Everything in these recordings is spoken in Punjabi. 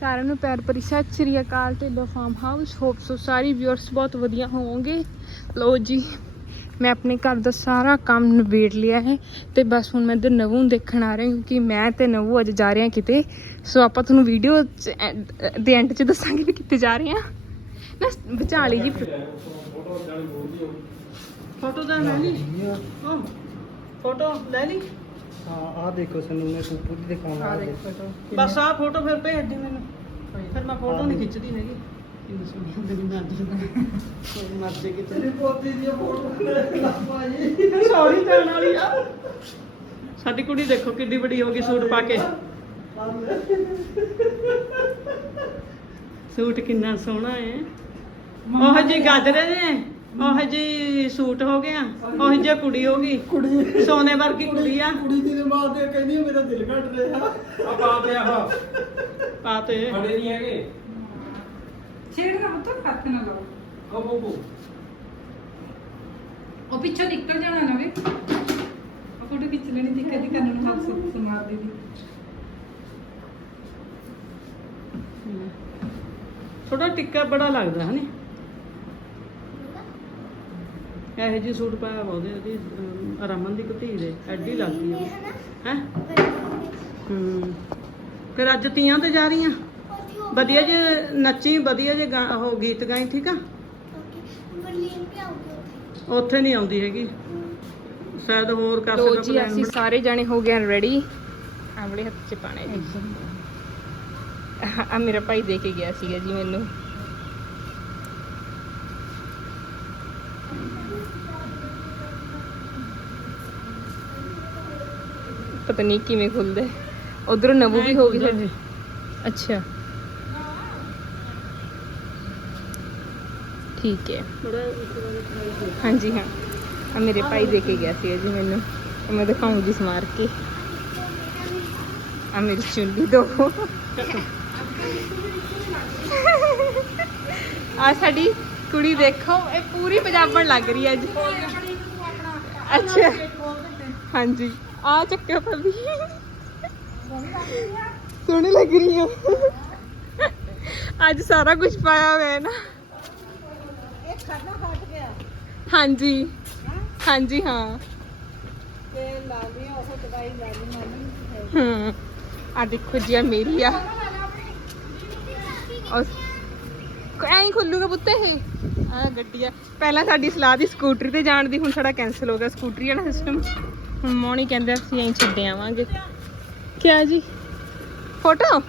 ਸਾਰਿਆਂ ਨੂੰ ਪਿਆਰ ਭਰੀ ਸਤਿ ਸ੍ਰੀ ਅਕਾਲ ਤੇ ਲੋ ਫਾਰਮ ਹਾਊਸ ਹੋਪ ਸੋ ਸਾਰੀ ਵਿਊਅਰਸ ਬਹੁਤ ਵਧੀਆ ਹੋਵੋਗੇ। ਲੋ ਜੀ ਮੈਂ ਆਪਣੇ ਘਰ ਦਾ ਸਾਰਾ ਕੰਮ ਨਿਬੇੜ ਲਿਆ ਹੈ ਤੇ ਬਸ ਹੁਣ ਮੈਂ ਇੱਧਰ ਨਵੂ ਦੇਖਣ ਆ ਰਹੀ ਹਾਂ ਕਿਉਂਕਿ ਮੈਂ ਤੇ ਨਵੂ ਅੱਜ ਜਾ ਰਹੇ ਹਾਂ ਕਿਤੇ। ਸੋ ਆਪਾਂ ਤੁਹਾਨੂੰ ਵੀਡੀਓ ਦੇ ਐਂਡ 'ਚ ਦੱਸਾਂਗੇ ਵੀ ਕਿੱਥੇ ਜਾ ਰਹੇ ਹਾਂ। ਨਾ ਬਚਾ ਲਈ ਜੀ। ਫੋਟੋ ਤਾਂ ਲੈ ਲਈ। ਫੋਟੋ ਲੈ ਲਈ। ਹਾਂ ਆਹ ਦੇਖੋ ਸਾਨੂੰ ਮੈਂ ਕੂਪੂ ਦੀ ਦਿਖਾਉਣਾ ਬਸ ਆਹ ਫੋਟੋ ਫਿਰ ਭੇਜ ਦੇ ਮੈਨੂੰ। ਫਿਰ ਮੈਂ ਫੋਟੋ ਨਹੀਂ ਖਿੱਚਦੀ ਹੈਗੀ। ਕਿੰਨੀ ਸੋਹਣੀ ਹੁੰਦੀ ਨਹੀਂ ਮੈਂ ਕੋਈ ਮਰਦੇ ਕਿਤੇ ਤੇਰੀ। ਪੋਤੀ ਦੀ ਫੋਟੋ ਲੈ ਪਾਈ ਸੌਰੀ ਤੇ ਵਾਲੀ ਆ। ਸਾਡੀ ਕੁੜੀ ਦੇਖੋ ਕਿੱਡੀ ਵੱਡੀ ਹੋ ਗਈ ਸੂਟ ਪਾ ਕੇ। ਸੂਟ ਕਿੰਨਾ ਸੋਹਣਾ ਹੈ। ਉਹ ਜੀ। ਗਾਜਰੇ ਨੇ? ਉਹ ਜੀ ਸੂਟ ਹੋ ਗਿਆ। ਉਹ ਜੀ ਕੁੜੀ ਹੋ ਗਈ। ਕੁੜੀ। ਸੋਨੇ ਵਰਗੀ ਕੁੜੀ ਆ। ਕੁੜੀ ਦੀ ਮਾਂ ਤੇ ਕਹਿੰਦੀ ਆ, ਮੇਰਾ ਦਿਲ ਘਟ ਰਿਹਾ। ਆ ਪਾ ਦੇ ਆਹ ਪਾਤੇ ਬੜੇ ਨਹੀਂ ਹੈਗੇ। ਛੇੜਨਾ ਮਤਲਬ ਹੱਥ ਨਾ ਲਾਓ। ਉਹ ਬੋਬੂ। ਉਹ ਪਿੱਛੋਂ ਨਿਕਲ ਜਾਣਾ ਨਾ ਵੇ। ਉਹ ਫੋਟੋ ਖਿੱਚ ਲੈਣੀ ਦੀ ਕਦੀ ਕੰਨ ਨੂੰ ਹੱਥ ਸੁੱਟ ਮਾਰ ਦੇ। ਦੀ ਥੋੜਾ ਟਿੱਕਾ ਬੜਾ ਲੱਗਦਾ ਹਨੀ। ਇਹੋ ਜਿਹੇ ਸੂਟ ਪਾਇਆ ਵਾ ਉਹਦੇ ਉਹਦੀ ਅਮ, ਰਮਨ ਦੀ ਕੁਤੀ ਦੇ ਐਡੀ ਲੱਗਦੀ ਹੈ। ਹੈ? ਹੂੰ। ਫਿਰ ਅੱਜ ਤੀਆਂ ਤੇ ਜਾ ਰਹੀਆਂ? ਵਧੀਆ ਜੇ ਨੱਚੀ ਵਧੀਆ ਜੇ ਗਾ- ਉਹ ਗੀਤ ਗਾਈ ਠੀਕ ਆ? ਉੱਥੇ ਨਹੀਂ ਆਉਂਦੀ ਹੈਗੀ। ਸ਼ਾਇਦ ਹੋਰ ਕਰ ਲੋ ਜੀ ਅਸੀਂ ਸਾਰੇ ਜਾਣੇ ਹੋ ਗਏ ਰੈਡੀ ਆਮਲੇ ਹੱਥ 'ਚ ਪਾਣੇ ਜੀ ਆ ਮੇਰਾ ਭਾਈ ਦੇ ਕੇ ਗਿਆ ਸੀਗਾ ਜੀ ਮੈਨੂੰ। ਪਤਾ ਨਹੀਂ ਕਿਵੇਂ ਖੁੱਲਦੇ ਉਧਰੋਂ ਨਵੂ ਵੀ ਹੋ ਗਈ ਸਾਡੀ ਅੱਛਾ। ਠੀਕ ਹੈ। ਹਾਂਜੀ ਹਾਂ। ਆ ਮੇਰੇ ਭਾਈ ਦੇ ਕੇ ਗਿਆ ਸੀ ਜੀ ਮੈਨੂੰ। ਤੇ ਮੈਂ ਦਿਖਾਉਂਗੀ ਸਮਾਰ ਕੇ। ਆ ਮੇਰੀ ਚੁੰਡੀ ਦੋ। ਆ ਸਾਡੀ ਕੁੜੀ ਦੇਖੋ ਇਹ ਪੂਰੀ ਪੰਜਾਬਣ ਲੱਗ ਰਹੀ ਹੈ ਅੱਜ ਅੱਛਾ ਹਾਂਜੀ ਆ ਚੱਕਿਆ ਭਾਬੀ ਸੋਹਣੀ ਲੱਗ ਰਹੀ ਹੈ ਅੱਜ ਸਾਰਾ ਕੁਝ ਪਾਇਆ ਹੋਇਆ ਹੈ ਨਾ ਹਾਂਜੀ ਹਾਂਜੀ ਹਾਂ ਹੂੰ ਆ ਦੇਖੋ ਜੀ ਆ ਮੇਰੀ ਆ ਔਰ ਐਂ ਖੁੱਲੂਗਾ ਪੁੱਤੇ ਇਹ। ਆ ਗੱਡੀ ਆ। ਪਹਿਲਾਂ ਸਾਡੀ ਸਲਾਹ ਦੀ ਸਕੂਟਰੀ ਤੇ ਜਾਣ ਦੀ ਹੁਣ ਸਾਡਾ ਕੈਨਸਲ ਹੋ ਗਿਆ ਸਕੂਟਰੀ ਵਾਲਾ ਸਿਸਟਮ ਹੁਣ ਮੋਣੀ ਕਹਿੰਦੇ ਅਸੀਂ ਐਂ ਛੱਡੇ ਆਵਾਂਗੇ। ਕਿਆ ਜੀ? ਫੋਟੋ?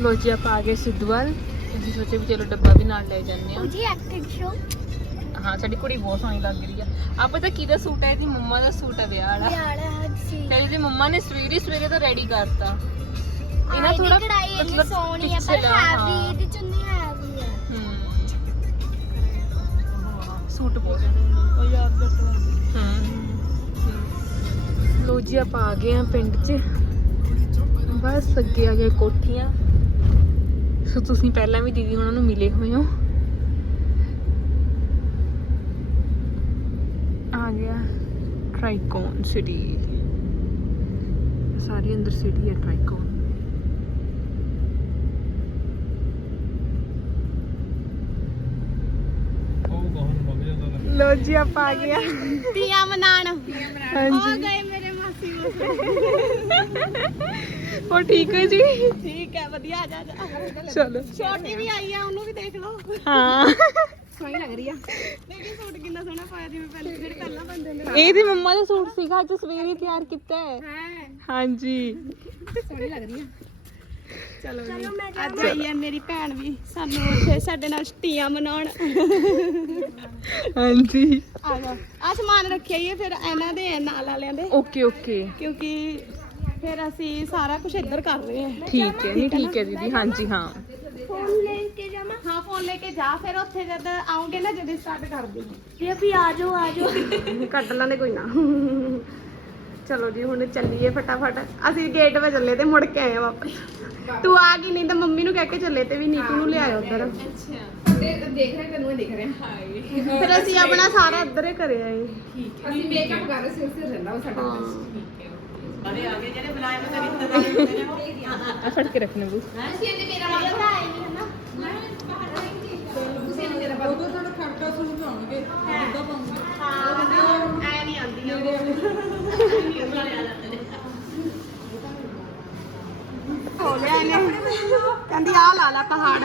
ਲੋ ਜੀ ਆਪਾਂ ਆ ਗਏ ਸਿੱਧੂਵਾਲ। ਅਸੀਂ ਸੋਚੇ ਵੀ ਚਲੋ ਡੱਬਾ ਵੀ ਨਾਲ ਲੈ ਜਾਂਦੇ ਆ ਜੀ ਐਕਟਿੰਗ ਸ਼ੋ ਹਾਂ ਸਾਡੀ ਕੁੜੀ ਬਹੁਤ ਸੋਹਣੀ ਲੱਗ ਰਹੀ ਆ। ਆ ਪਤਾ ਕਿਹਦਾ ਸੂਟ ਹੈ ਇਹਦੀ ਮੰਮਾ ਦਾ ਸੂਟ ਹੈ ਵਿਆਹ ਵਾਲਾ। ਵਿਆਲਾ ਹੱਦ ਸੀ ਤੇ ਇਹਦੀ ਮੰਮਾ ਨੇ ਸਵੇਰੇ ਸਵੇਰੇ ਤਾਂ ਰੈਡੀ ਕਰਤਾ। ਇਹ ਨਾ ਇਹਦੀ ਥੋੜਾ ਕਢਾਈ ਇੰਨੀ ਸੋਹਣੀ ਹੈ ਪਰ ਹੈਵੀ ਹਾਂ। ਇਹਦੀ ਚੁੰਨੀ ਹੈਵੀ ਹੈ ਹਮ ਸੂਟ ਬਹੁਤ ਉਹ ਯਾਰ ਜੱਟ ਹਮ ਲੋ ਜੀ ਆਪਾਂ ਆ ਗਏ ਆ ਪਿੰਡ 'ਚ। ਬਸ ਅੱਗੇ ਆ ਗਏ ਕੋਠੀਆਂ। ਸੋ ਤੁਸੀਂ ਪਹਿਲਾਂ ਵੀ ਦੀਦੀ ਉਹਨਾਂ ਨੂੰ ਮਿਲੇ ਹੋਏ ਹੋ। ਆ ਗਿਆ ਟ੍ਰਾਈਕੋਨ ਸਿਟੀ। ਸਾਰੀ ਅੰਦਰ ਸਿਟੀ ਹੈ ਟ੍ਰਾਈਕੋਨ ਉਹ ਗਾਹਨ ਮੰਗ ਜਾਂਦਾ ਲੱਗ ਲੋ ਜੀ ਆਪਾਂ ਆ ਗਏ ਆ। ਤੀਆਂ ਮਨਾਣ। ਆ ਹਾਂਜੀ ਗਏ ਮੇਰੇ ਮਾਸੀ ਉਹ ਠੀਕ ਹੈ ਜੀ? ਠੀਕ ਹੈ ਵਧੀਆ ਆ ਜਾ ਚਲੋ। ਛੋਟੀ ਵੀ ਆਈ ਆ ਉਹਨੂੰ ਵੀ ਦੇਖ ਲਓ। ਹਾਂ। ਸੋਹਣੀ ਲੱਗ ਰਹੀ ਆ। ਦੇਖੀ ਸੂਟ ਕਿੰਨਾ ਸੋਹਣਾ ਪਾਇਆ ਜਿਵੇਂ ਪਹਿਲੇ ਜਿਹੜੇ ਪਹਿਲਾਂ ਬੰਦੇ ਨੇ। ਇਹਦੀ ਮੰਮਾ ਦਾ ਸੂਟ ਸੀਗਾ ਅੱਜ ਸਵੇਰੇ ਤਿਆਰ ਕੀਤਾ ਹੈ। ਹੈ। ਹਾਂਜੀ। ਸੋਹਣੀ ਲੱਗ ਰਹੀ ਆ। ਚਲੋ ਜੀ ਅੱਜ ਆਈ ਹੈ ਮੇਰੀ ਭੈਣ ਵੀ ਸਾਨੂੰ ਉੱਥੇ ਸਾਡੇ ਨਾਲ ਤੀਆਂ ਮਨਾਉਣ। ਹਾਂਜੀ। ਆ ਜਾ ਆ ਸਮਾਨ ਰੱਖਿਆ ਹੀ ਹੈ ਫਿਰ ਇਹਨਾਂ ਦੇ ਨਾਲ ਵਾਲਿਆਂ ਦੇ। Okay okay. ਕਿਉਂਕਿ ਫਿਰ ਅਸੀਂ ਸਾਰਾ ਕੁਝ ਇੱਧਰ ਕਰ ਰਹੇ ਹਾਂ। ਠੀਕ ਹੈ ਨਹੀਂ ਠੀਕ ਹੈ ਦੀਦੀ ਹਾਂਜੀ ਹਾਂ। ਫੋਨ ਲੈ ਕੇ ਜਾਵਾਂ? ਹਾਂ ਫੋਨ ਲੈ ਕੇ ਜਾ ਫਿਰ ਉੱਥੇ ਜਦ ਆਉਂਗੇ ਨਾ ਜਦ ਸਟਾਰਟ ਕਰ ਦੇ ਇਹ ਵੀ ਆ ਜਾਓ ਆ ਜਾਓ। ਕੱਢ ਲਾਂਦੇ ਕੋਈ ਨਾ। ਚਲੋ ਜੀ ਹੁਣ ਚੱਲੀਏ ਫਟਾਫਟ। ਅਸੀਂ ਗੇਟ 'ਤੇ ਚੱਲੇ ਤੇ ਮੁੜ ਕੇ ਆਏ ਆ ਵਾਪਸ। ਤੂੰ ਆ ਗਈ ਨਹੀਂ ਤਾਂ ਮੰਮੀ ਨੂੰ ਕਹਿ ਕੇ ਚੱਲੇ ਤੇ ਵੀ ਨੀਤੂ ਨੂੰ ਲਿਆਇਓ ਉੱਧਰ। ਦੇਖ ਰਹੇ ਤੈਨੂੰ ਦੇਖ ਰਹੇ। ਹਾਂ ਫਿਰ ਅਸੀਂ ਆਪਣਾ ਸਾਰਾ ਇੱਧਰ ਹੀ ਕਰਿਆ ਏ ਅਸੀਂ ਮੇਕਅਪ ਕਰ ਰਹੇ ਸੀ ਉਸੇ ਰਹਿੰਦਾ ਉਹ ਸਾਡਾ ਹਾਂ। ਅਰੇ ਆ ਗਏ ਜਿਹੜੇ ਬੁਲਾਏ ਮੈਂ ਰਿਸ਼ਤੇਦਾਰ ਆ ਫੜ ਕੇ ਰੱਖਣਾ ਬੂ ਅਸੀਂ ਇਹਨੇ ਮੇਰਾ ਵਾਲਾ ਤਾਂ ਆਏ ਨਹੀਂ ਹਨਾ। ਤੁਸੀਂ ਇਹਨੇ ਮੇਰਾ ਵਾਲਾ ਤੁਹਾਡਾ ਖੜਕਾ ਸੁਣ ਜਾਣਗੇ ਉਹਦਾ ਪਾਉਂਗੇ। ਹਾਂ। ਨਹੀਂ ਆਉਂਦੀ ਹੋ ਲਿਆ ਇਹਨੇ। ਕਹਿੰਦੀ ਆ ਲਾ ਲਾ ਪਹਾੜ।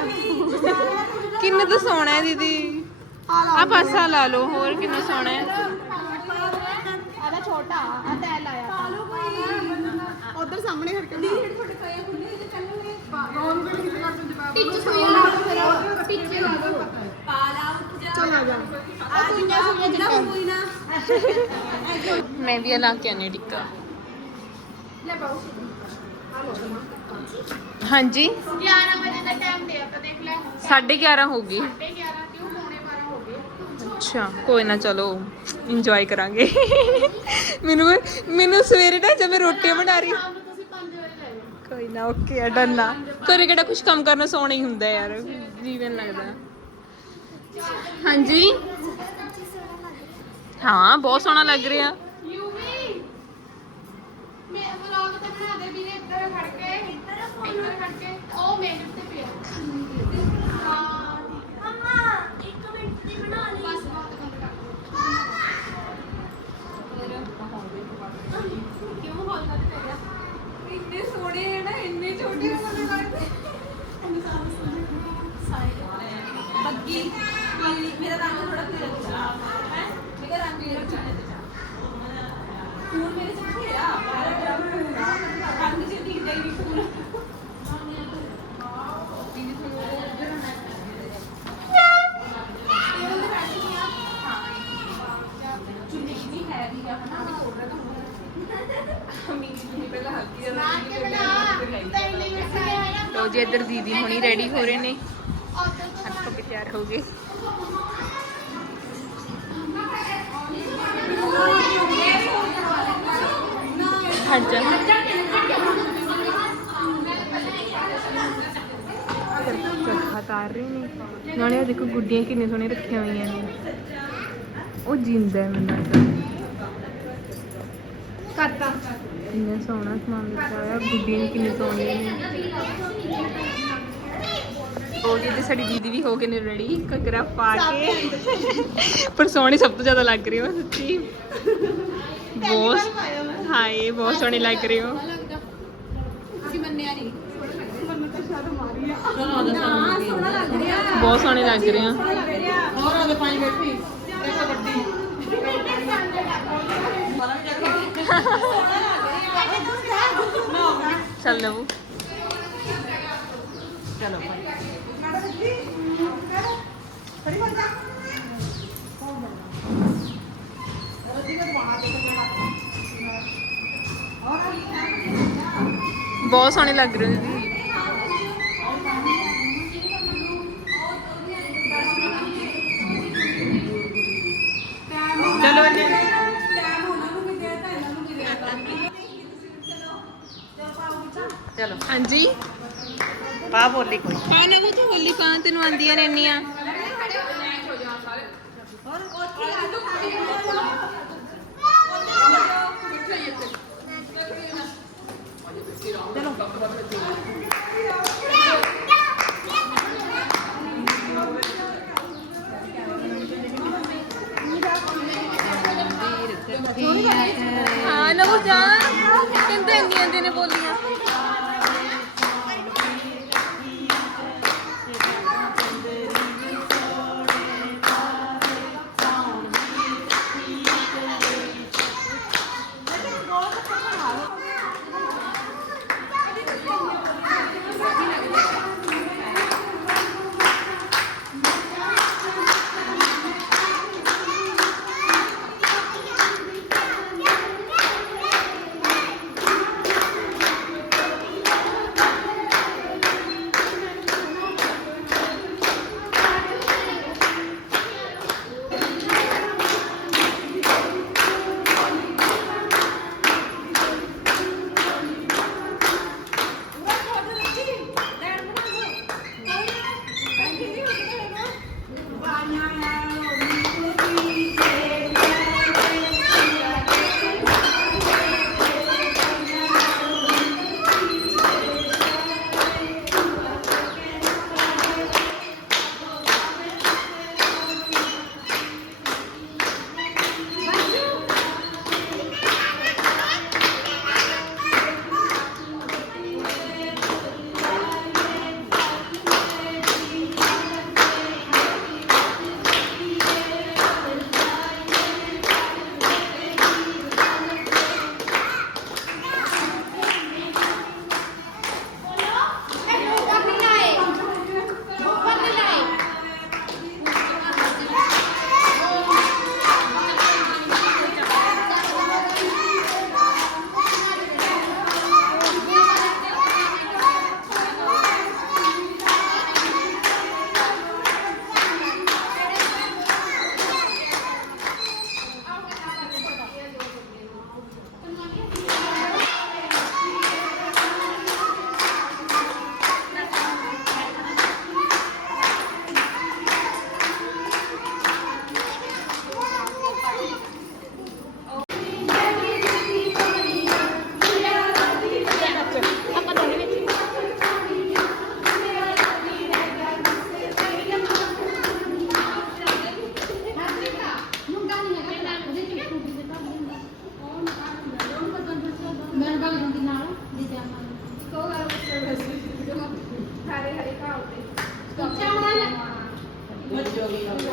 ਕਿੰਨੇ ਤਾਂ ਸੋਹਣਾ ਹੈ ਦੀਦੀ। ਆ ਪਾਸਾ ਲਾ ਲਓ ਹੋਰ ਕਿੰਨਾ ਸੋਹਣਾ ਹੈ। ਆਦਾ ਛੋਟਾ ਆ ਤੈ ਲਾਇਆ। ਉਧਰ ਸਾਹਮਣੇ ਕਰਕੇ ਦੀਦੀ ਤੁਹਾਡੇ ਕਏ ਖੁੱਲੇ ਜੇ ਚੱਲੂਗੇ ਪਿੱਛੇ ਸੋਈ ਲਾ ਦੋ ਪਿੱਛੇ ਲਾ ਦੋ ਪਾਲਾ ਉੱਠ ਜਾ ਚਲ ਆ ਜਾ ਆ ਸੁਈਆਂ ਸੁਈਆਂ ਜਿਹੜਾ ਕੋਈ ਨਾ ਮੈਂ ਵੀ ਇਹ ਲਾ। ਕੇ ਆਨੇ ਟਿੱਕਾ ਲੈ 11 ਵਜੇ ਦਾ ਟਾਈਮ ਦੇ ਤਾਂ ਦੇਖ ਲੈ 11:30 ਹੋ ਗਈ 11 ਕਿਉਂ ਪੌਣੇ 12 ਹੋ ਗਏ ਅੱਛਾ, ਕੋਈ ਨਾ, ਚਲੋ ਇੰਜੋਏ ਕਰਾਂਗੇ। ਮੈਨੂੰ ਮੈਨੂੰ ਸਵੇਰੇ ਨਾ ਜਦ ਮੈਂ ਰੋਟੀਆਂ ਬਣਾ ਰਹੀ ਕੋਈ ਨਾ ਓਕੇ ਆ। ਡਨ ਨਾ ਘਰੇ ਕਿਹੜਾ ਕੁਝ ਕੰਮ ਕਰਨਾ ਸੋਹਣਾ ਹੀ ਹੁੰਦਾ ਯਾਰ, ਜੀਵਨ ਲੱਗਦਾ। ਹਾਂਜੀ। ਹਾਂ ਬਹੁਤ ਸੋਹਣਾ ਲੱਗ ਰਿਹਾ। ਯੂਵੀ ਮੈਂ ਵਲੌਗ ਤੇ ਬਣਾ ਦੇ ਵੀਰੇ ਇੱਧਰ ਖੜ ਕੇ ਇੱਧਰ ਖੜ ਕੇ ਉਹ ਮੇਰੇ ਤੇ ਪਿਆ ਹਾਂ ਮਮਾ 1 ਮਿੰਟ ਦੀ ਬਣਾ ਲਈ ਬਸ ਬਹੁਤ ਕੰਮ ਕਰ ਕਿਉਂ ਹਾਲ ਕਰ ਰਿਹਾ ਇੰਨੇ ਸੋਹਣੇ ਹੈ ਨਾ ਇੰਨੇ ਛੋਟੇ ਮੈਨੂੰ ਲੱਗਦੇ ਬੱਗੀ। ਲੋ ਜੀ, ਇੱਧਰ ਦੀਦੀ ਹੁਣੀ ਰੈਡੀ ਹੋ ਰਹੇ ਨੇ। ਉਧਰ ਤੋਂ ਹੱਥ ਕੇ ਤਿਆਰ ਹੋ ਗਏ। ਹਟ ਜਾ ਚੱਖਾ ਤਾਰ ਰਹੇ ਨੇ ਨਾਲੇ ਆਹ ਦੇਖੋ ਗੁੱਡੀਆਂ ਕਿੰਨੇ ਸੋਹਣੇ ਰੱਖੀਆਂ ਹੋਈਆਂ ਨੇ। ਉਹ ਜਿੰਦਾ ਹੈ ਮੈਨੂੰ ਲੱਗਦਾ। ਕਰਤਾ। ਇੰਨਾ ਸੋਹਣਾ ਸਮਾਨ ਦਿੱਤਾ ਹੋਇਆ ਗੁੱਡੀਆਂ ਕਿੰਨੇ ਸੋਹਣੀਆਂ ਨੇ। ਜੀ ਤੇ ਸਾਡੀ ਦੀਦੀ ਵੀ ਹੋ ਗਏ ਨੇ ਰੈਡੀ ਘੱਗਰਾ ਪਾ ਕੇ। ਪਰ ਸੋਹਣੀ ਸਭ ਤੋਂ ਜ਼ਿਆਦਾ ਲੱਗ ਰਹੀ ਹੋ ਸੱਚੀ। ਬਹੁਤ ਹਾਏ ਬਹੁਤ ਸੋਹਣੇ ਲੱਗ ਰਹੇ ਹੋ। ਲੱਗਦਾ। ਤੁਸੀਂ ਮੰਨਿਆ ਨਹੀਂ। ਬਹੁਤ ਸੋਹਣੇ ਲੱਗ ਰਹੇ। ਹੋ ਹੋਰ ਉਹਦੇ ਪਾਣੀ ਬੈਠੀ। ਇੱਕ ਵੱਡੀ। ਚੱਲ ਲਵੂ। ਚਲੋ ਬਹੁਤ ਸੋਹਣੇ ਲੱਗ ਰਹੇ ਹੋ ਦੀਦੀ। ਚਲੋ ਅੰਨੇ ਚਲੋ। ਹਾਂਜੀ। ਪਾ ਬੋਲੀ ਕੋਈ। ਹਾਂ ਨਾ ਤੂੰ ਹੋਲੀ ਪਾਂ ਤੈਨੂੰ ਆਂਦੀਆਂ ਨੇ ਇੰਨੀਆਂ। ਹੁਣ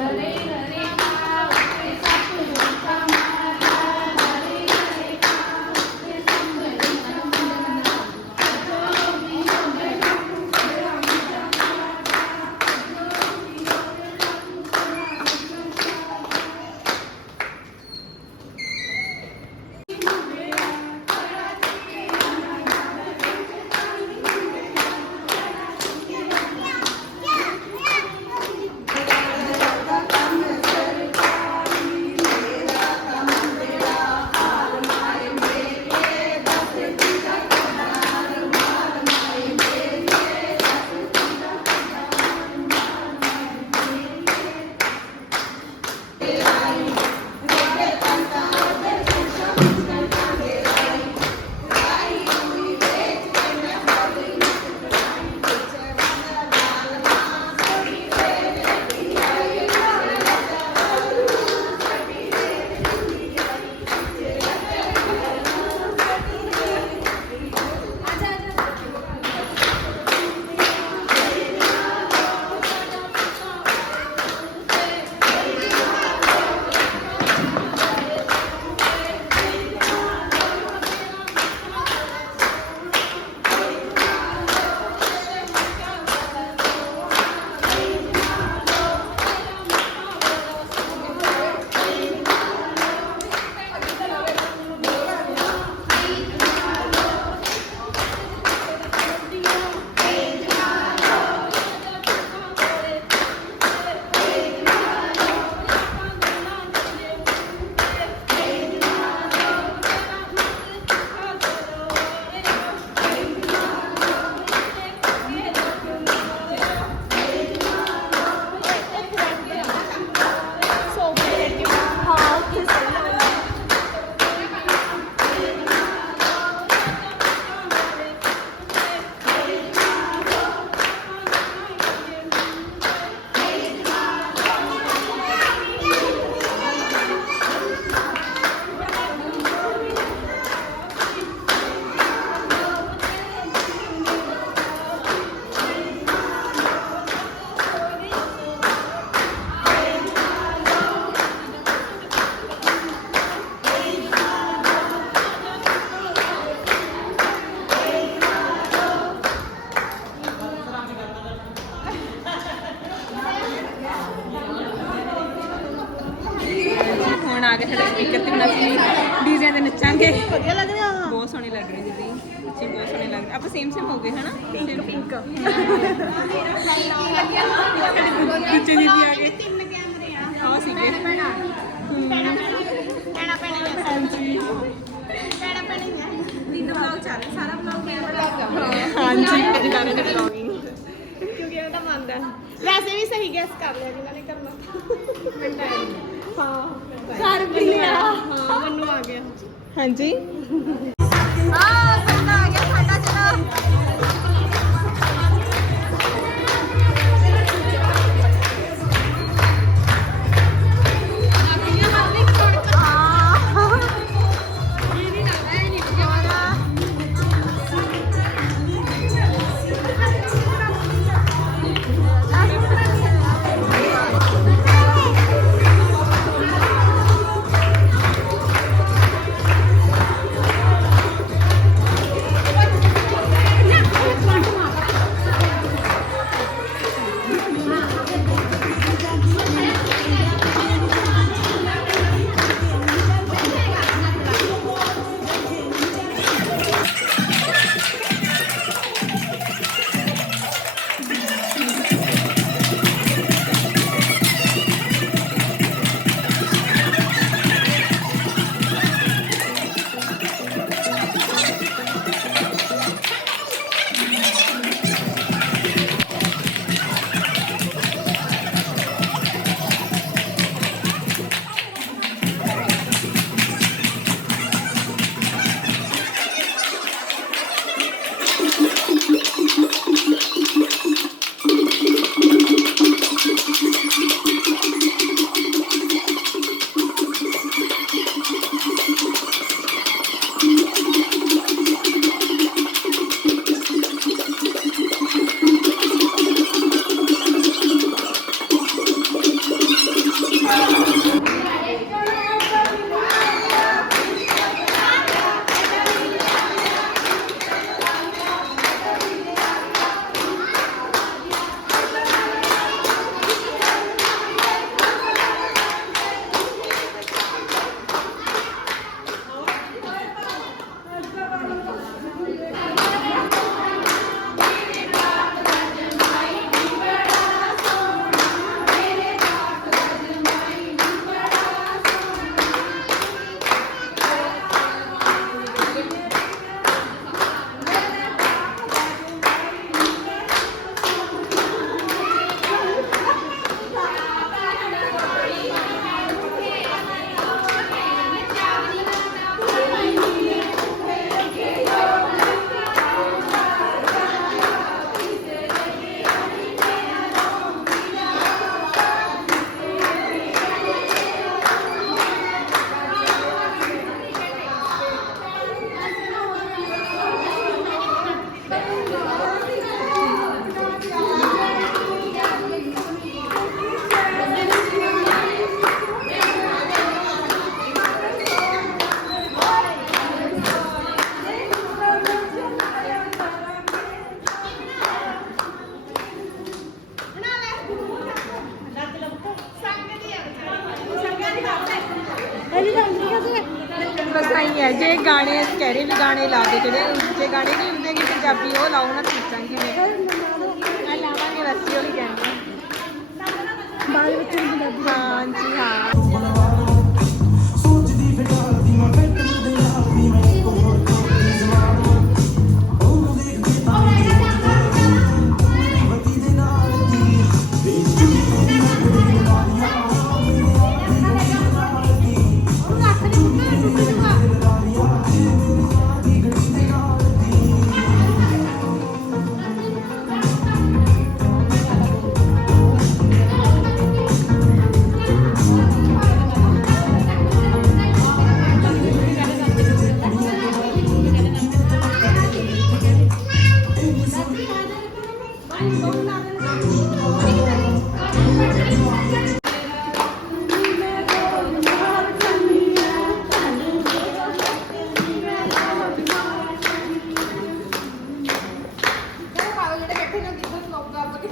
ਹਾਂਜੀ। ਆ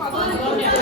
好多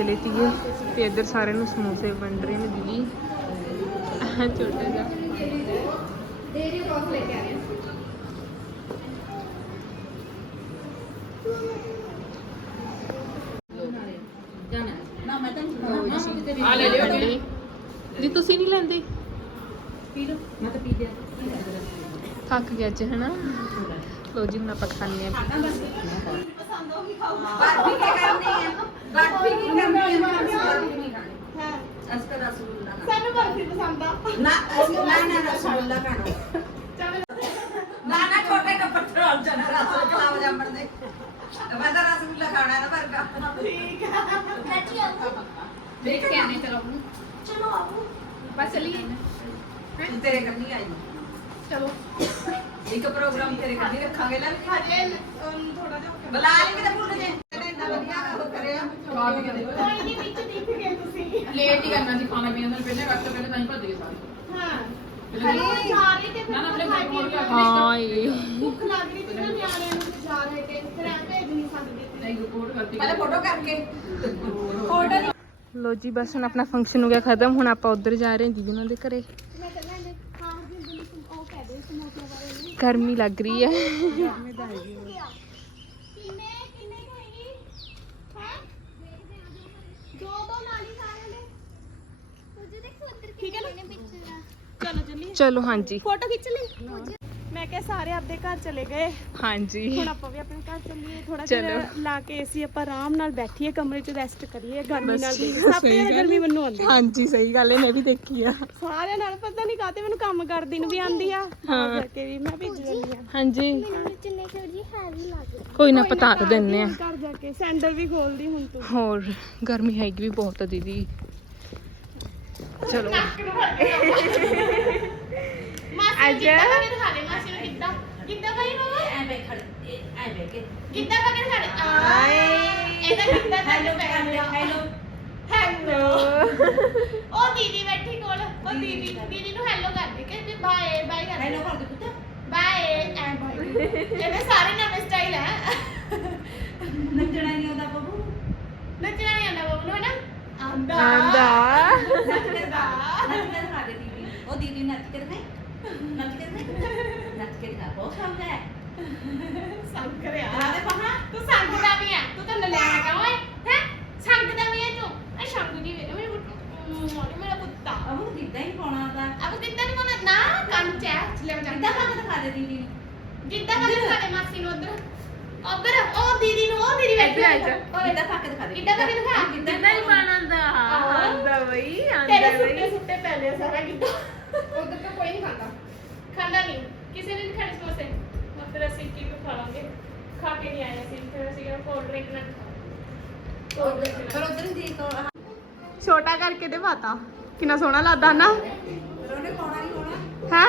ਲਏ ਤੀਏ ਤੇ ਇੱਧਰ ਸਾਰਿਆਂ ਨੂੰ ਸਮੋਸੇ ਵੰਡ ਰਹੇ ਨੇ ਦੀਦੀ। ਆਹ ਛੋਟਾ ਜਿਹਾ। ਆ ਲੈ ਲਿਓ। ਜੀ ਤੁਸੀਂ ਨਹੀਂ ਲੈਂਦੇ? ਮੈਂ ਤਾਂ ਪੀ ਲਿਆ ਥੱਕ ਗਿਆ ਅੱਜ ਹਨਾ? ਲੋ ਜੀ ਹੁਣ ਆਪਾਂ ਖਾਣੇ ਆ ਬਾਤ ਵੀ ਕੀ ਕਰਨੀ ਹੈ ਬਾਤ ਵੀ ਕੀ ਕਰਨੀ ਹੈ। ਅਸਕਾ ਰਸਗੁੱਲਾ ਸਾਨੂੰ ਬਰਫੀ ਪਸੰਦ ਆ। ਨਾ ਅਸੀਂ ਨਾ ਨਾ ਰਸਗੁੱਲਾ ਖਾਣਾ। ਨਾ ਨਾ ਛੋਟੇ ਨਾ ਪੱਥਰ ਆ ਜਾਣਾ ਰਸਗੁੱਲਾ ਜਾਮਣ ਦੇ। ਮੈਂ ਤਾਂ ਰਸਗੁੱਲਾ ਖਾਣਾ ਹੈ ਨਾ ਵਰਗਾ। ਦੇਖ ਕੇ ਆਨੇ ਚਲੋ ਚਲੋ ਆਓ। ਬਸ ਚਲੀਏ। ਤੇਰੇ ਕਰਨੀ ਆਈ ਚਲੋ। ਇੱਕ ਪ੍ਰੋਗਰਾਮ ਤੇਰੇ ਕਰਨੀ ਰੱਖਾਂਗੇ ਲੈ। ਹਜੇ ਥੋੜਾ ਜਿਹਾ ਬੁਲਾ ਲਈ ਕਿਤੇ ਭੁੱਲ ਜੇ। ਕੋਈ ਨਹੀਂ ਵਿੱਚ ਦਿਖ ਗਏ ਤੁਸੀਂ। ਲੇਟ ਹੀ ਕਰਨਾ ਸੀ ਖਾਣਾ ਪੀਣਾ ਨਾਲ ਪਹਿਲੇ ਵਕਤ ਪਹਿਲੇ ਤਾਂ ਹੀ ਭੱਜ ਗਏ ਸਾਰੇ। ਹਾਂ। ਹਲੇ ਜਾ ਰਹੇ ਤੇ ਨਾ, ਨਾ, ਫਿਰ ਆਪਣੇ ਕੋਲ ਖਾਈ ਹਾਂ ਇਹ ਭੁੱਖ ਲੱਗ ਰਹੀ ਸੀ ਨਾ ਨਿਆਣਿਆਂ ਨੂੰ ਤੇ ਜਾ ਰਹੇ ਤੇ ਫਿਰ ਐ ਭੇਜ ਨਹੀਂ ਸਕਦੇ ਤੇ ਨਹੀਂ ਰਿਪੋਰਟ ਕਰਤੀ। ਪਹਿਲੇ ਫੋਟੋ ਕਰਕੇ। ਲੋ ਜੀ ਬਸ ਹੁਣ ਆਪਣਾ ਫੰਕਸ਼ਨ ਹੋ ਗਿਆ ਖਤਮ ਹੁਣ ਆਪਾਂ ਉੱਧਰ ਜਾ ਰਹੇ ਹਾਂ ਦੀਦੀ ਉਹਨਾਂ ਦੇ ਘਰੇ। ਗਰਮੀ ਲੱਗ ਰਹੀ ਹੈ ਕਿੰਨੇ ਕਿੰਨੇ ਖਾਏਗੀ ਹੈ ਦੋ ਦੋ ਨਾਲ ਹੀ ਸਾਰਿਆਂ ਦੇ ਠੀਕ ਹੈ ਨਾ ਚਲੋ ਹਾਂਜੀ। ਫੋਟੋ ਖਿੱਚ ਲਈ? ਮੈਂ ਕਿਹਾ ਸਾਰੇ ਆਪਦੇ ਘਰ ਚਲੇ ਗਏ। ਹਾਂਜੀ। ਹੁਣ ਆਪਾਂ ਵੀ ਆਪਣੇ ਘਰ ਚੱਲੀਏ। ਥੋੜਾ। ਜਿਹਾ ਲਾ ਕੇ ਏਸੀ ਆਪਾਂ ਆਰਾਮ ਨਾਲ ਬੈਠੀਏ ਕਮਰੇ 'ਚ ਰੈਸਟ ਕਰੀਏ ਗਰਮੀ ਨਾਲ ਗੱਲ। ਗਰਮੀ ਮੈਨੂੰ ਆਉਂਦੀ। ਹਾਂਜੀ ਸਹੀ ਗੱਲ ਹੈ ਮੈਂ ਵੀ ਦੇਖੀ ਆ। ਸਾਰਿਆਂ ਨਾਲ ਪਤਾ ਨਹੀਂ ਕਾਤੇ ਮੈਨੂੰ ਕੰਮ ਕਰਦੀ ਨੂੰ ਵੀ ਆਂਦੀ ਆ। ਹਾਂ। ਕਰਕੇ ਵੀ ਮੈਂ ਭੇਜ ਦਿੰਦੀ ਆ। ਹਾਂਜੀ। ਚੁੰਨੇ ਥੋੜੀ ਹੈਵੀ ਲੱਗ ਕੋਈ ਨਾ ਪਤਾ ਦਿੰਨੇ ਆ। ਘਰ ਜਾ ਕੇ ਸੈਂਡਲ ਵੀ ਖੋਲਦੀ ਹੁਣ ਤੂੰ। ਹੋਰ ਗਰਮੀ ਹੈਗੀ ਵੀ ਬਹੁਤ ਆ ਦੀਦੀ। ਚਲੋ। ਮਾਸੀ ਅੱਜ- ਮਾਸੀ ਨੂੰ ਕਿੱਦਾਂ ਕਿੱਦਾਂ ਭਾਈ ਮਾਮਾ ਐ ਬੈ ਖੜੇ ਐ ਬੈ ਕੇ ਕਿੱਦਾਂ ਕਰਕੇ ਦਿਖਾ ਦੇ। ਆਏ ਇਹਦਾ ਕਿੱਦਾਂ ਪੈਂਦਾ। ਹੈਲੋ ਹੈਲੋ ਉਹ ਦੀਦੀ ਬੈਠੀ ਕੋਲ। ਉਹ ਦੀਦੀ ਦੀਦੀ ਨੂੰ ਹੈਲੋ ਕਰ ਦੇ ਕਿ ਬਾਏ ਬਾਏ ਕਰ ਹੈਲੋ ਕਰ ਦੇ ਪੁੱਤ। ਬਾਏ ਐ ਬਾਏ ਇਹਦੇ ਸਾਰੇ ਨਵੇਂ ਸਟਾਈਲ ਹੈ ਨੱਚਣਾ ਨਹੀਂ ਆਉਂਦਾ ਬੱਬੂ। ਨੱਚਣਾ ਨਹੀਂ ਆਉਂਦਾ ਬਾਬੂ ਨੂੰ ਹੈ ਨਾ ਆਂਦਾ ਆਂਦਾ ਨੱਚ ਕੇ ਦਿਖਾ ਕੇ ਦੇ ਦੀਦੀ ਉਹ ਦੀਦੀ ਨੱਚ ਕੇ ਦਿਖਾਈ। ਨੱਚ ਕੇ ਦਿਖਾਈ। ਨੱਚ ਕੇ ਦਿਖਾ। ਬਹੁਤ ਸ਼ੌਂਕ ਹੈ। ਸੰਗ ਕਰਿਆ। ਦਿਖਾ ਦੇ ਪਹਾ ਤੂੰ ਸੰਗਦਾ ਵੀ ਆ। ਤੂੰ ਤਾਂ ਨਲਾਇਕ ਆ ਓਏ। ਹੈ? ਸੰਗਦਾ ਵੀ ਆ ਤੂੰ। ਐ ਸੰਗ ਦੀ ਵੇ ਮੇਰੇ ਪੁੱਤ ਮੇਰਾ ਪੁੱਤਾ ਉਹ ਕਿੱਦਾਂ ਹੀ ਪਾਉਣਾ ਦਾ ਅਬ ਕਿੱਦਾਂ ਨਹੀਂ ਮਨ ਨਾ ਕੰਨ ਚ ਲੈ ਜਾ ਕਿੱਦਾਂ ਪਾ ਕੇ ਦਿਖਾ ਦੇ ਦੀਦੀ ਨੂੰ। ਜਿੱਦਾਂ ਕਰ ਸਾਡੇ ਮਾਸੀ ਨੂੰ ਉਧਰ? ਉਧਰ ਉਹ ਦੀਦੀ ਨੂੰ ਉਹ ਦੀਦੀ ਬੈਠੀ ਇੱਧਰ ਆ ਜਾ। ਉਹ ਕਿੱਦਾਂ ਪਾ ਕੇ ਦਿਖਾ ਦੇ। ਕਿੱਦਾਂ ਕਰਕੇ ਦਿਖਾ? ਕਿੱਦਾਂ ਨਹੀਂ ਬਣਾਉਂਦਾ ਆਂਦਾ ਬਈ ਤੇਰੇ ਸੁੱਤੇ ਸੁੱਤੇ ਪਹਿਲੇ ਸਾਰਾ ਕਿੱਦਾਂ? ਉਧਰ ਤਾਂ ਕੋਈ ਨਹੀਂ ਖਾਂਦਾ। ਖਾਂਦਾ ਨਹੀਂ। ਕਿਸੇ ਨੇ ਨਹੀਂ ਖਾਣੇ ਸਮੋਸੇ? ਮਤਲਬ ਅਸੀਂ ਕੀ ਖਾ ਲਾਂਗੇ? ਖਾ ਕੇ ਨਹੀਂ ਆਏ ਅਸੀਂ ਫਿਰ ਅਸੀਂ ਕਿਹਾ ਕੋਲਡ ਡਰਿੰਕ ਨਾਲ ਪਰ ਉਧਰ ਹੀ ਦੇਖ ਉਹ ਛੋਟਾ ਕਰਕੇ ਦੇ ਪਾਤਾ ਕਿੰਨਾ ਸੋਹਣਾ ਲੱਗਦਾ ਨਾ। ਉਹਨੇ ਪਾਉਣਾ ਨਹੀਂ ਹੋਣਾ ਹੈ?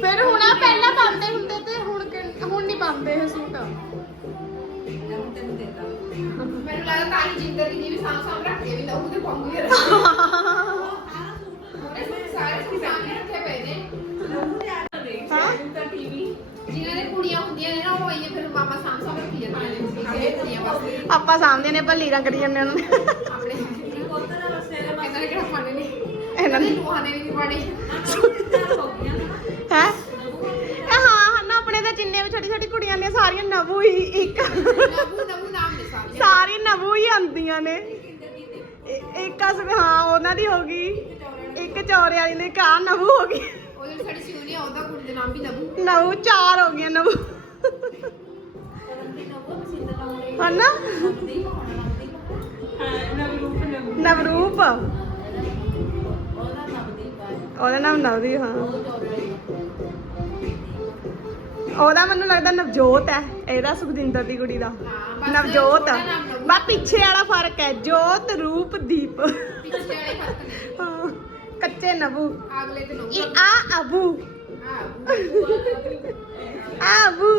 ਫਿਰ ਹੁਣ ਆ ਪਹਿਲਾਂ ਪਾਉਂਦੇ ਹੁੰਦੇ ਤੇ ਹੁਣ ਕਿ- ਹੁਣ ਨਹੀਂ ਪਾਉਂਦੇ ਇਹ ਸੂਟ। ਤੈਨੂੰ ਦੇਤਾ। ਮੈਨੂੰ ਲੱਗਦਾ ਤਾਂ ਹੀ ਜਿੰਦਰ ਦੀ ਵੀ ਸਾਂਭ ਸਾਂਭ ਰੱਖਦੇ ਵੀ ਲਹੂ ਤੇ ਪੰਗੂ ਹੀ ਸਾਰੇ ਸੂਟ ਸਾਂਭ ਕੇ ਰੱਖੇ ਪਏ ਨੇ। ਜਿਨ੍ਹਾਂ ਦੇ ਕੁੜੀਆਂ ਹੁੰਦੀਆਂ ਨੇ ਨਾ ਉਹ ਆਈਏ ਫਿਰ ਮਾਮਾ ਸਾਂਭ ਸਾਂਭ ਰੱਖੀ ਜਾਂਦੇ ਨੇ। ਆਪਣੇ ਕੁੜੀਆਂ ਵਾਸਤੇ। ਆਪਾਂ ਸਾਹਮਣੇ ਨੇ ਭੱਲੀ ਰੰਗ ਕਰੀ ਜਾਂਦੇ ਉਹਨਾਂ ਨੇ। ਆਪਣੇ। ਇਹਨਾਂ ਨੇ ਕਿਹੜਾ ਪਾਣੇ ਨੇ। ਇਹਨਾਂ ਨੇ ਨੂੰਹਾਂ ਨੇ ਵੀ ਨਹੀਂ ਪਾਣੇ ਹੈ? ਜਿੰਨੇ ਵੀ ਛੋਟੀ ਛੋਟੀ ਕੁੜੀਆਂ ਨੇ ਸਾਰੀਆਂ ਨਵੂ ਹੀ ਇੱਕ। ਨਾਮ ਸਾਰੇ ਸਾਰੀ ਨਵੂ ਹੀ ਆਂਦੀਆਂ ਨੇ। ਇ- ਇੱਕ ਅਸ ਹਾਂ ਉਹਨਾਂ ਦੀ ਹੋ ਗਈ। ਇੱਕ ਚੌਰੇ ਵਾਲੀ ਨੇ ਕਾ ਨਵੂ ਹੋ ਗਈ। ਉਹ ਜਿਹੜੀ ਸਾਡੀ ਸਿਉਣੀ ਆ ਉਹਦਾ ਕੁੜੀ ਦਾ ਨਾਮ ਵੀ ਨਬੂ ਨਵੂ ਚਾਰ ਹੋ ਗਈਆਂ ਨਵੂ। ਹਨਾ? ਨਵਰੂਪ। ਉਹਦਾ ਨਾਮ ਨਵਦੀ ਹਾਂ। ਉਹਦਾ ਮੈਨੂੰ ਲੱਗਦਾ ਨਵਜੋਤ ਹੈ ਇਹਦਾ ਸੁਖਜਿੰਦਰ ਦੀ ਕੁੜੀ ਦਾ। ਬਸ ਨਵਜੋਤ। ਉਹਦਾ ਨਾਮ ਨਵੂ। ਬਾ ਪਿੱਛੇ ਵਾਲਾ ਫ਼ਰਕ ਹੈ ਜੋਤ ਰੂਪ ਦੀਪ। ਪਿੱਛੇ ਵਾਲੇ ਫ਼ਰਕ ਨੇ ਹਾਂ, ਕੱਚੇ ਨਵੂ ਅਗਲੇ ਤੇ ਨਬੂ। ਇਹ ਆ ਅਬੂ। ਆ ਅਬੂ।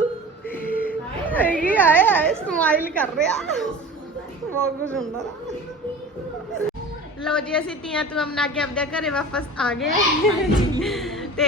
ਹੈਗੀ ਆਏ ਆਏ ਸਮਾਈਲ ਕਰ ਰਿਹਾ। ਬਹੁਤ ਕੁਝ ਹੁੰਦਾ ਲਓ ਜੀ, ਅਸੀਂ ਤੀਆਂ ਤੂੰ ਮਨਾ ਕੇ ਆਪਦੇ ਘਰੇ ਵਾਪਸ ਆ ਗਏ। ਤੇ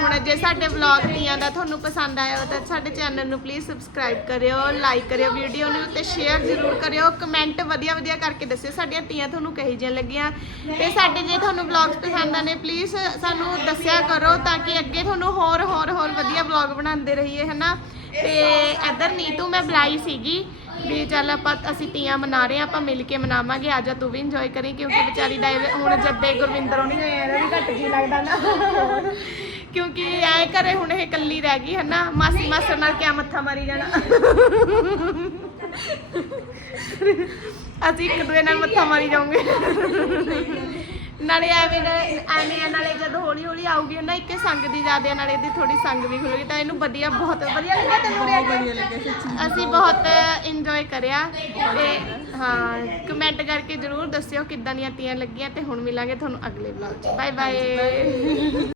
ਹੁਣ ਜੇ ਸਾਡੇ ਵਲੌਗ ਤੀਆਂ ਦਾ ਤੁਹਾਨੂੰ ਪਸੰਦ ਆਇਆ ਹੋ ਤਾਂ ਸਾਡੇ ਚੈਨਲ ਨੂੰ ਪਲੀਜ਼ ਸਬਸਕ੍ਰਾਈਬ ਕਰਿਓ ਲਾਈਕ ਕਰਿਓ ਵੀਡੀਓ ਨੂੰ ਤੇ ਸ਼ੇਅਰ ਜ਼ਰੂਰ ਕਰਿਓ। ਕਮੈਂਟ ਵਧੀਆ ਵਧੀਆ ਕਰਕੇ ਦੱਸਿਓ ਸਾਡੀਆਂ ਤੀਆਂ ਤੁਹਾਨੂੰ ਕਹੀ ਜਿਹੀਆਂ ਲੱਗੀਆਂ। ਤੇ ਸਾਡੇ ਜੇ ਤੁਹਾਨੂੰ ਵਲੌਗਸ ਪਸੰਦ ਆਨੇ ਪਲੀਜ਼ ਸਾਨੂੰ ਦੱਸਿਆ ਕਰੋ ਤਾਂ ਕਿ ਅੱਗੇ ਤੁਹਾਨੂੰ ਹੋਰ ਹੋਰ ਹੋਰ ਵਧੀਆ ਵਲੌਗ ਬਣਾਉਂਦੇ ਰਹੀਏ, ਹਨਾ? ਤੇ ਇੱਧਰ ਨੀਤੂ ਮੈਂ ਬੁਲਾਈ ਸੀਗੀ। ਵੀ ਚੱਲ ਆਪਾਂ, ਅਸੀਂ ਤੀਆਂ ਮਨਾ ਰਹੇ ਹਾਂ, ਆਪਾਂ ਮਿਲ ਕੇ ਮਨਾਵਾਂਗੇ ਆ ਜਾ ਤੂੰ ਵੀ ਇੰਜੋਏ ਕਰੀ, ਕਿਉਂਕਿ ਵਿਚਾਰੀ ਦਾ ਇਹ ਹੁਣ ਜੱਦੇ ਗੁਰਵਿੰਦਰ ਨਹੀਂ ਹੋਏ ਇਹਦਾ ਵੀ ਘੱਟ ਜੀ ਲੱਗਦਾ ਨਾ। ਕਿਉਂਕਿ ਐ ਘਰੇ ਹੁਣ ਇਹ ਇਕੱਲੀ ਰਹਿ ਗਈ ਹੈ ਨਾ ਮਾਸੀ ਮਾਸਰ ਨਾਲ ਕਿਆ ਮੱਥਾ ਮਾਰੀ ਜਾਣਾ? ਅਸੀਂ ਇੱਕ ਦੂਜੇ ਨਾਲ ਮੱਥਾ ਮਾਰੀ ਜਾਵਾਂਗੇ ਨਾਲੇ ਐਵੇਂ ਨਾ- ਐਵੇਂ ਆ, ਨਾਲੇ ਜਦੋਂ ਹੌਲੀ ਹੌਲੀ ਆਊਗੀ ਨਾ ਇੱਕੇ ਸੰਗ ਦੀ ਜ਼ਿਆਦਾ ਨਾਲੇ ਇਹਦੀ ਥੋੜੀ ਸੰਗ ਵੀ ਖੁੱਲੂਗੀ ਤਾਂ ਇਹਨੂੰ ਵਧੀਆ ਬਹੁਤ ਵਧੀਆ ਲੱਗਿਆ ਤੈਨੂੰ ਬਹੁਤ ਵਧੀਆ ਲੱਗਿਆ ਅਸੀਂ ਬਹੁਤ ਇੰਜੋਏ ਕਰਿਆ। ਤੇ ਹਾਂ ਕਮੈਂਟ ਕਰਕੇ ਜਰੂਰ ਦੱਸਿਓ ਕਿੱਦਾਂ ਦੀਆਂ ਤੀਆਂ ਲੱਗੀਆਂ ਤੇ ਹੁਣ ਮਿਲਾਂਗੇ ਤੁਹਾਨੂੰ ਅਗਲੇ ਵਲੌਗ 'ਚ। Bye bye